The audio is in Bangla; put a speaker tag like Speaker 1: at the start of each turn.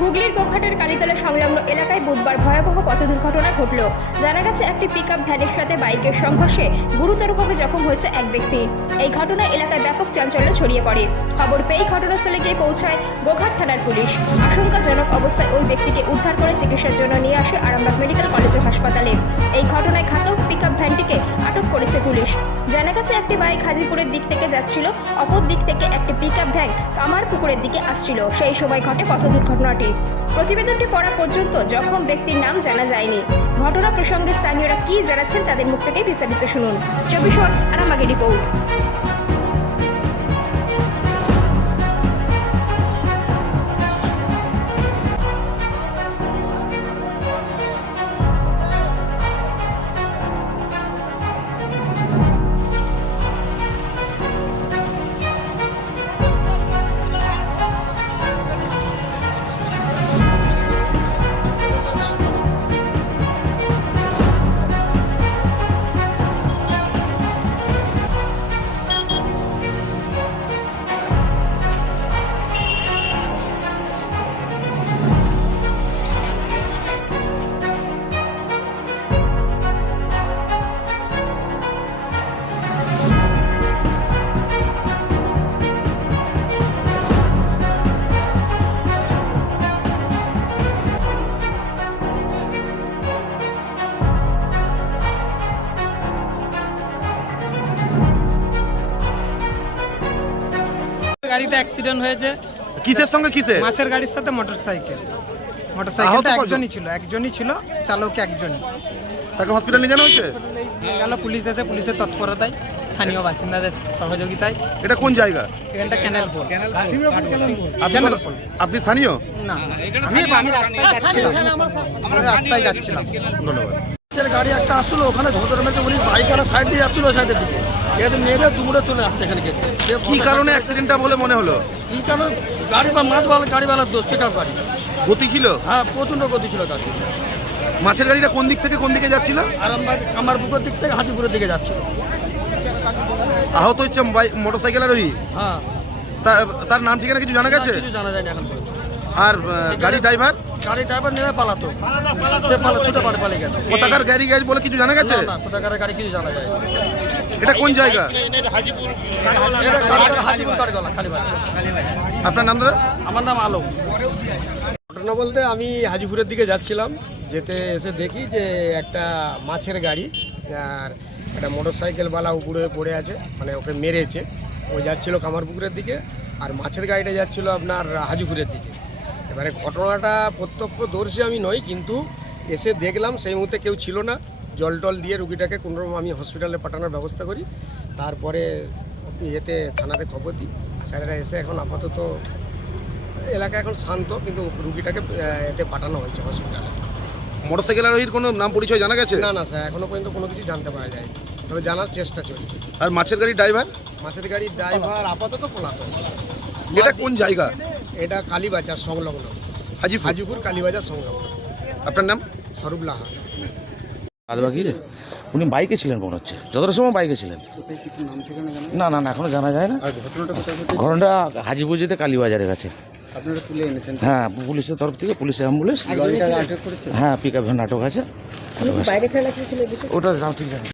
Speaker 1: হুগলির গোঘাটের কালীতলা সংলগ্ন এলাকায় বুধবার ভয়াবহ পথ দুর্ঘটনা ঘটল। জানা গেছে, একটি পিকআপ ভ্যানের সাথে বাইকের সংঘর্ষে গুরুতরভাবে জখম হয়েছে এক ব্যক্তি। এই ঘটনায় এলাকায় ব্যাপক চাঞ্চল্য ছড়িয়ে পড়ে। খবর পেয়ে ঘটনাস্থলে গিয়ে পৌঁছায় গোঘাট থানার পুলিশ। আশঙ্কাজনক অবস্থায় ওই ব্যক্তিকে উদ্ধার করে চিকিৎসার জন্য নিয়ে আসে আরামবাগ মেডিকেল কলেজ ও হাসপাতালে। এই ঘটনায় ঘাতক আটক করেছে পুলিশ। জানা গেছে একটি বাইক হাজিপুরের দিক থেকে যাচ্ছিল, অপর দিক থেকে একটি পিক আপ ভ্যান কামার পুকুরের দিকে আসছিল। সেই সময় ঘটে পথ দুর্ঘটনাটি। প্রতিবেদনটি পড়া পর্যন্ত জখম ব্যক্তির নাম জানা যায়নি। ঘটনা প্রসঙ্গে স্থানীয়রা কি জানাচ্ছেন তাদের মুখ থেকে বিস্তারিত শুনুন। চব্বিশ আর আরামাগে রিপোর্ট।
Speaker 2: গাড়িতে অ্যাক্সিডেন্ট হয়েছে।
Speaker 3: কিসের সঙ্গে কিসের?
Speaker 2: মাছের গাড়ির সাথে মোটর সাইকেল মোটর সাইকেলটা একজনই ছিল একজনই ছিল চালক একজনই।
Speaker 3: তাকে হসপিটালে নিয়ে যাওয়া হয়েছে?
Speaker 2: গেল পুলিশ এসে পুলিশের তৎপরতায় স্থানীয় বাসিন্দাদের সহযোগিতায়।
Speaker 3: এটা কোন জায়গা?
Speaker 2: এখানটা ক্যানেল পোল
Speaker 3: আপনি
Speaker 2: ক্যানেল পোল
Speaker 3: আপনি স্থানীয়?
Speaker 2: না আমি আমি রাস্তায় যাচ্ছিলাম। আমি রাস্তায় যাচ্ছিলাম।
Speaker 3: ধন্যবাদ।
Speaker 4: গাড়ি একটা আসলো ওখানে ধোতর মেরেছে উনি বাইকওয়ালা সাইড দিয়ে যাচ্ছিল সাইডের দিকে। এখানে মেরে দুমড়ে চলে আসছে এখানে।
Speaker 3: কি কারণে অ্যাক্সিডেন্টটা বলে মনে হলো?
Speaker 4: কি কারণে? গাড়ি বা মাছওয়ালা গাড়িওয়ালার দোষ পিক গাড়ি
Speaker 3: গতি ছিল?
Speaker 4: হ্যাঁ প্রচণ্ড গতি ছিল গাড়ি
Speaker 3: মাছের গাড়িটা কোন দিক থেকে কোন দিকে যাচ্ছিল?
Speaker 4: আরামবাগ আমার বুকের দিক থেকে হাজিপুরের দিকে যাচ্ছিল।
Speaker 3: আহত হচ্ছে মোটর সাইকেল আরোহী
Speaker 4: হ্যাঁ।
Speaker 3: তার নাম ঠিকানা কিছু জানা গেছে?
Speaker 4: কিছু জানা যায়নি এখন
Speaker 3: আর গাড়ি ড্রাইভার?
Speaker 4: গাড়ি ড্রাইভার নেমে পালাতো। সে পালা ছুটে পাড়ে পালিয়ে গেছে।
Speaker 3: কোথাকার গাড়ি গাড়ি বলে কিছু জানা গেছে?
Speaker 4: কোথাকার গাড়ি কিছু জানা যায় না।
Speaker 3: এটা কোন জায়গা?
Speaker 4: হাজিপুর
Speaker 3: আপনার নাম দাদা?
Speaker 4: আমার নাম আলম। ঘটনা বলতে আমি হাজিপুরের দিকে যাচ্ছিলাম যেতে এসে দেখি যে একটা মাছের গাড়ি আর একটা মোটর সাইকেলওয়ালা উপরে পড়ে আছে মানে ওকে মেরেছে। ও যাচ্ছিল কামারপুকুরের দিকে আর মাছের গাড়িটা যাচ্ছিল আপনার হাজিপুরের দিকে। এবারে ঘটনাটা প্রত্যক্ষদর্শী আমি নই কিন্তু এসে দেখলাম সেই মুহূর্তে কেউ ছিল না। জল টল দিয়ে রুগীটাকে কোনোরকম আমি হসপিটালে পাঠানোর ব্যবস্থা করি। তারপরে ইয়েতে থানাতে খবর দিই। স্যারেরা এসে এখন আপাতত এলাকা এখন শান্ত কিন্তু রুগীটাকে এতে পাঠানো হয়েছে হসপিটালে
Speaker 3: মোটর সাইকেল আরোহীর কোনো নাম পরিচয় জানা গেছে?
Speaker 4: না না স্যার এখনও পর্যন্ত কোনো কিছু জানতে পারা যায় তবে জানার চেষ্টা চলছে।
Speaker 3: আর মাছের গাড়ি ড্রাইভার?
Speaker 4: মাছের গাড়ির ড্রাইভার আপাতত পলাতক।
Speaker 3: এটা কোন জায়গা?
Speaker 4: এটা কালীবাজার সংলগ্ন।
Speaker 3: হাজিপুর।
Speaker 4: হাজিপুর কালীবাজার সংলগ্ন।
Speaker 3: আপনার নাম?
Speaker 4: স্বরূপ লাহা।
Speaker 5: বাদ রে? উনি বাইকে ছিলেন মনে হচ্ছে। যতটা সময় বাইকে ছিলেন। না না না এখনও জানা যায় না। ঘটনাটা হাজিপুর যেতে কালীবাজারের কাছে হ্যাঁ পুলিশের তরফ থেকে পুলিশের অ্যাম্বুলেন্স। হ্যাঁ পিক আপ নাটক আছে। ওটা ঠিক জানি।